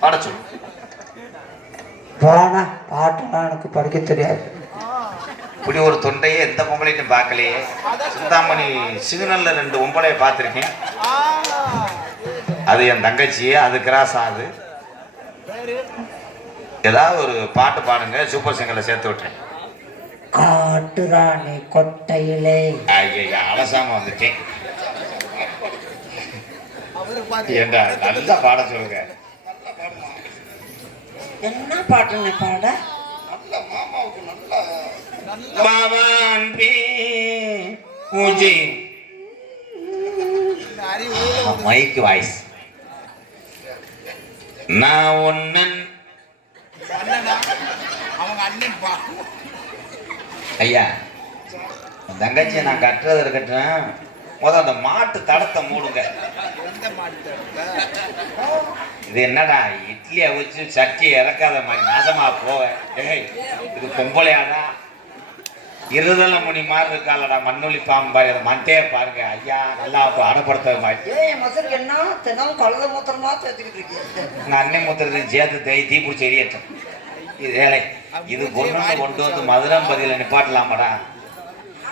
பாட சொல்லு. போனா பாட்டுலாம் எனக்கு படிக்க தெரியாது. இப்படி ஒரு தொண்டையே எந்த பொம்பளையும் பார்க்கலையே. சிந்தாமணி சிக்னல்ல 2 பொம்பளையை பார்த்துருக்கேன். அது என் தங்கச்சி, அது கிராஸ் ஆகுது. ஏதாவது ஒரு பாட்டு பாடுங்க, சூப்பர் சிங்கர்ல சேர்த்து விட்டுறேன். காட்டுராணி கொட்டையிலே. ஐயா அலசாம வந்துட்டேன். ஏண்டா நல்லா பாட சொல்லுங்க. என்ன பாட்டுன்னு பாட? மாமான் பே பூஜை மைக் வாய்ஸ். நான் ஒன்னன் ஐயா தங்கச்சியை நான் கட்டுறது இருக்கட்டும், முதல்ல அந்த மாட்டு தடத்தை மூடுங்க. இது என்னடா இட்லியை வச்சு சட்டி இறக்காத மாதிரி நாசமா போவேன். இது பொம்பளையாடா, இருதல முனி மாதிரி இருக்காளடா, மண்ணொலி பாம்பாரு. அதை மண்டையே பாருங்க ஐயா, நல்லா அடப்படுத்த மாதிரி. என்ன தினம் கழுத மூத்திரமா சேர்த்துக்கிட்டு இருக்கேன். உங்க அண்ணன் மூத்திரத்தையும் சேர்த்து தீ பிடிச்சி எரியட்டும். இது வேலை. இது கொண்டு வந்து மதுரம்பதியில் நிப்பாட்டலாமாடா.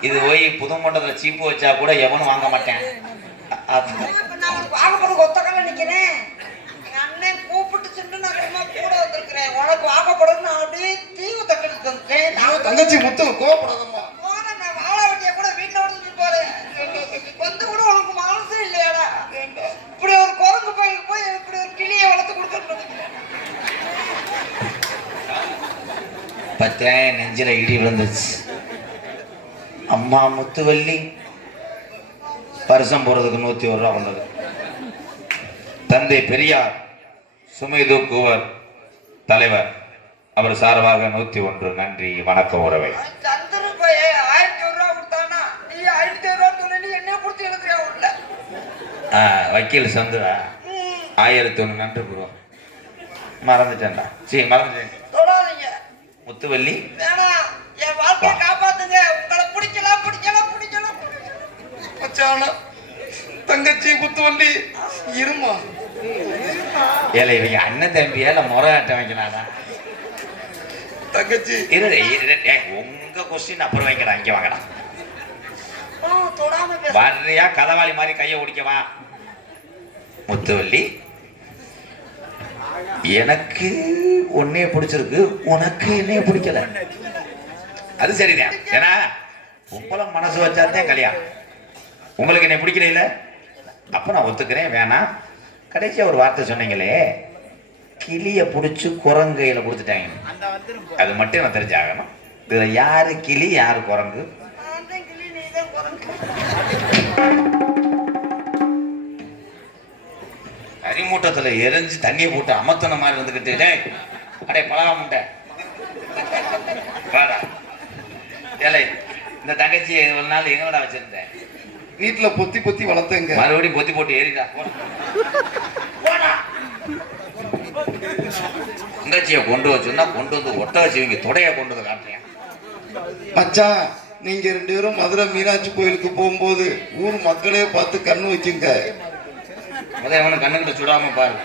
இது போய் புதுமண்டலத்தில் சீப்பு வச்சா கூட எவனும் வாங்க மாட்டேன். ஒத்தக்கால நிக்கிறேன். அண்ணன் கூப்பிட்டு சென்று நான் கூட வந்திருக்கிறேன். உனக்கு வாங்கப்படும் அப்படியே தீவு தட்டு தங்கச்சி முத்து கோவப்படாதம்மா. நான் வாழ வெட்டிய கூட வீட்டுல வந்து போறேன். வந்து கூட உனக்கு மனசு இல்லையாடா? இப்படி ஒரு குரங்கு பையனுக்கு போய் இப்படி ஒரு கிளியை வளர்த்து கொடுக்கணும். பத்தே நெஞ்சில இடி விழுந்துச்சு. அம்மா முத்துவல்லி பரிசம் போறதுக்கு 101 ரூபா வந்தது. தந்தை பெரியார் சுமை தூக்குவர் தலைவர் அவர் சார்பாக 101. நன்றி வணக்கம் உறவை. சந்திர பையன் 1000 ரூபா கொடுத்தானா? நீ 1000 ரூபா சொல்லி நீ என்ன கொடுத்து எழுதுறியா உள்ள? வக்கீல் சந்துரா 1001 நன்றி ப்ரோ. மறந்துட்டேன்டா. சரி மறந்துட்டேன். தொடாதீங்க முத்துவல்லி வேணாம். என் வாழ்க்கையை காப்பாத்துங்க. உங்களை பிடிக்கலாம். மச்சான தங்கச்சி குத்துவண்டி இருமா. ஏழை இவங்க அண்ணன் தம்பியா இல்ல முறை ஆட்டம் வைக்கலாடா. தங்கச்சி உங்க கொஸ்டின் அப்புறம் வைக்கடா. இங்க வாங்கடா. தொடாம வர்றியா கதவாளி மாதிரி கையை ஓடிக்கவா. முத்துவல்லி எனக்கு உன்னைய பிடிச்சிருக்கு, உனக்கு என்னைய பிடிக்கல. அது சரிதான். ஏன்னா உங்களை மனசு வச்சாதான் கல்யாணம். உங்களுக்கு என்ன பிடிக்கல இல்ல, அப்ப நான் ஒத்துக்கிறேன் வேணாம். கடைசியா ஒரு வார்த்தை சொன்னீங்களே, கிளிய பிடிச்சு குரங்கையில கொடுத்துட்டாங்க. அது மட்டும் நான் தெரிஞ்சாகணும். இதுல யாரு கிளி யாரு குரங்கு? அரிமூட்டத்துல எரிஞ்சு தண்ணியை போட்டு அமர்த்தன மாதிரி வந்துகிட்டு அடே பழகா முட்டை ஏழை. இந்த தங்கச்சி ஒரு நாள் எங்கடா வச்சிருந்தேன்? வீட்டுல பொத்தி பொத்தி வளர்த்தங்க. மறுபடியும் பொத்தி போட்டு ஏறிடா. தங்கச்சியை கொண்டு வச்சுன்னா கொண்டு வந்து ஒட்ட வச்சு இவங்க தொடைய கொண்டு வந்து காட்டுறேன். மச்சான் நீங்க 2 பேரும் மதுரை மீனாட்சி கோயிலுக்கு போகும்போது ஊர் மக்களே பார்த்து கண்ணு வச்சுங்க. அவனை கண்ணுக்கிட்ட சுடாம பாரு.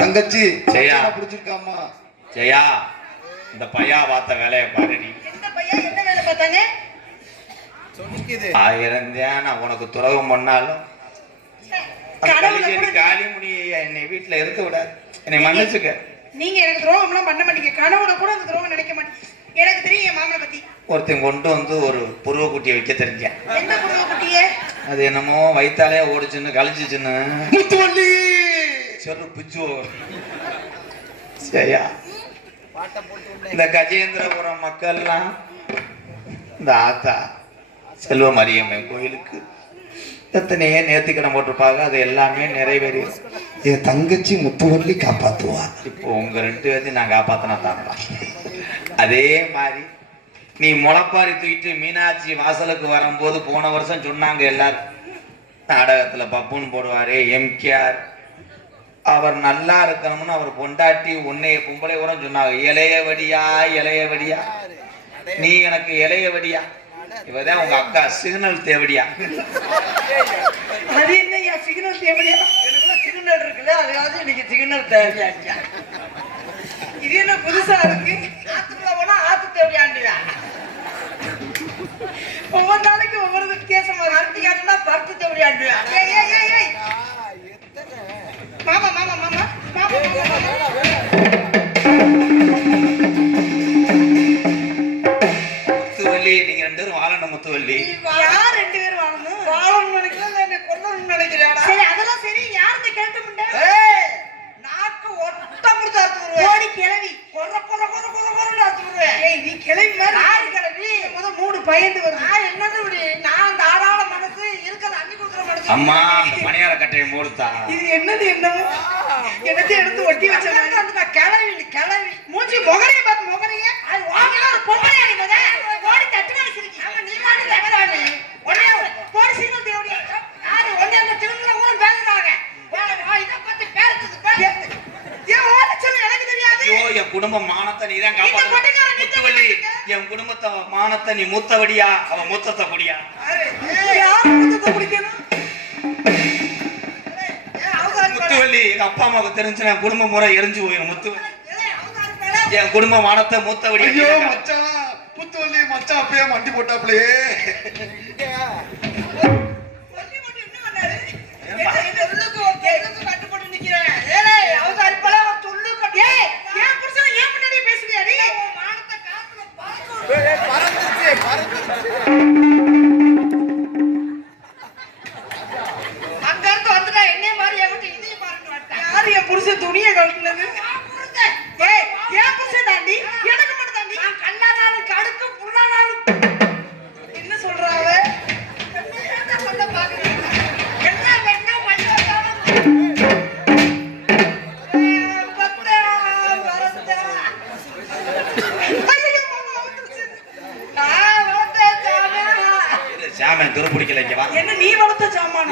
தங்கச்சி ஜெயா பிடிச்சிருக்காமா. ஜெயா இந்த பையா பார்த்த வேலையை பாரு. நீ என்ன வேலை பார்த்தாங்க? 1000 நான் உனக்கு துரோகம் பண்ணாலும் காளிமுனி என்னை வீட்டுல இருக்க விடாது. என்னை மன்னிச்சுக்க. நீங்க எனக்கு துரோகம்லாம் பண்ண மாட்டீங்க. கனவுல கூட அந்த துரோகம் நினைக்க மாட்டீங்க. எனக்கு தெரியும் என் மாமனை பத்தி. ஒருத்தன் கொண்டு வந்து ஒரு புருவ குட்டியை வைக்க தெரிஞ்சேன். என்ன புருவ குட்டியே? அது என்னமோ வயித்தாலே ஓடிச்சுன்னு கழிச்சுச்சுன்னு முத்துவல்லி சொல்லு பிச்சு. சரியா இந்த கஜேந்திரபுரம் மக்கள்லாம் இந்த ஆத்தா செல்வ மரியம்மன் கோயிலுக்கு எத்தனையே நேர்த்திக்கடன் போட்டிருப்பாங்க. அது எல்லாமே நிறைவேறி என் தங்கச்சி முத்துவல்லி காப்பாத்துவா. இப்போ உங்க 2 பேர்த்தையும் நான் காப்பாத்தினா தான்டா. அதே மாதிரி நீ முளைப்பாரி தூக்கிட்டு மீனாட்சி வாசலுக்கு வரும்போது போன வருஷம் சொன்னாங்க எல்லாரும், நாடகத்துல பப்புன்னு போடுவாரு எம்கேஆர், அவர் நல்லா இருக்கணும்னு அவர் பொண்டாட்டி உன்னைய பொம்பளை கூட சொன்னாங்க. இளையவடியா நீ எனக்கு இளையவடியா. இவதான் உங்க அக்கா சிக்னல் தேவடியா. அது என்ன சிக்னல் தேவடியா? சிக்னல் சிக்னல் இருக்குல்ல, அதுக்காவது இன்னைக்கு சிக்னல் தேவையாண்டியா. இது என்ன புதுசா இருக்கு? ஆத்துக்குள்ள போனா ஆத்து தேவையாண்டியா. ஒவ்வொரு நாளைக்கு ஒவ்வொரு வித்தியாசமா அறுத்தி காட்டுனா பருத்து தேவையாண்டியா. ஏய் ஏய் ஏய் ஏய் மாமா மாமா மாமா மாமா முத்துவள்ளி, நீங்க 2 பேரும் வாழணும் முத்துவள்ளி. யார் 2 பேரும் வாழணும்? வாழணும்னு நினைக்கிறேன், என்ன கொல்லணும்னு நினைக்கிறேன். சரி அதெல்லாம் சரி, யாருன்னு கேட்க முடியல. நாக்கு ஒட்ட முடிச்சு அறுத்து விடுவேன். ஓடி கிளவி கொர கொர கொர கொர கொரன்னு அறுத்து விடுவேன். ஏய் நீ கிளவி மாதிரி யாரு கிளவி? முத மூடு பயந்து வருது. நான் என்னது இப்படி? நான் தாராள மனசு இருக்கிற அள்ளி கொடுக்குற மனசு. அம்மா அந்த பணியார கட்டையை மூடுத்தா. இது என்னது என்னமோ என்னத்தை எடுத்து ஒட்டி வச்ச மாதிரி வந்து நான் கிளவி கிளவி மூஞ்சி முகரைய பார்த்து முகரைய அது வாங்கலாம். ஒரு பொம்பளை அடிப்பதா ஓடி தட்டு மேல சிரிக்கி. ஆமா நீ வாடி லெவலானே ஒண்ணே போடி சீக்கிரம் தேடி யாரு ஒண்ணே அந்த திருமணல ஊர பேசுறாங்க. வா இத பத்தி பேசுது பேசு. ஏன் ஓடி சொல்ல எனக்கு தெரியாது. ஐயோ என் குடும்ப மானத்தை நீ தான் காப்பாத்து முத்துவள்ளி. என் குடும்பத்தை மானத்தை நீ மூத்தவடியா, அவ மூத்தத்தை குடியா. யார் மூத்தத்தை குடிக்கணும்? முத்துவள்ளி எங்க அப்பா அம்மாவுக்கு தெரிஞ்சுனா குடும்ப முறை எரிஞ்சு போயிடும். முத்துவள்ளி என் குடும்ப மானத்தை மூத்தவடி. ஐயோ மச்சான், புத்துவள்ளி மச்சான் அப்பயே மண்டி போட்டாப்லயே. துணியை கழட்டினது ஏன் புருஷன் தாண்டி எனக்கு மட்டும் தாண்டி. நான் கண்ணானாலும் கடுக்கு புல்லானாலும் என்ன சொல்றாங்க? சொல்ல பாக்குறேன் என்ன வேணா சாமன் துரு பிடிக்கல. என்ன நீ வளர்த்த சாமான?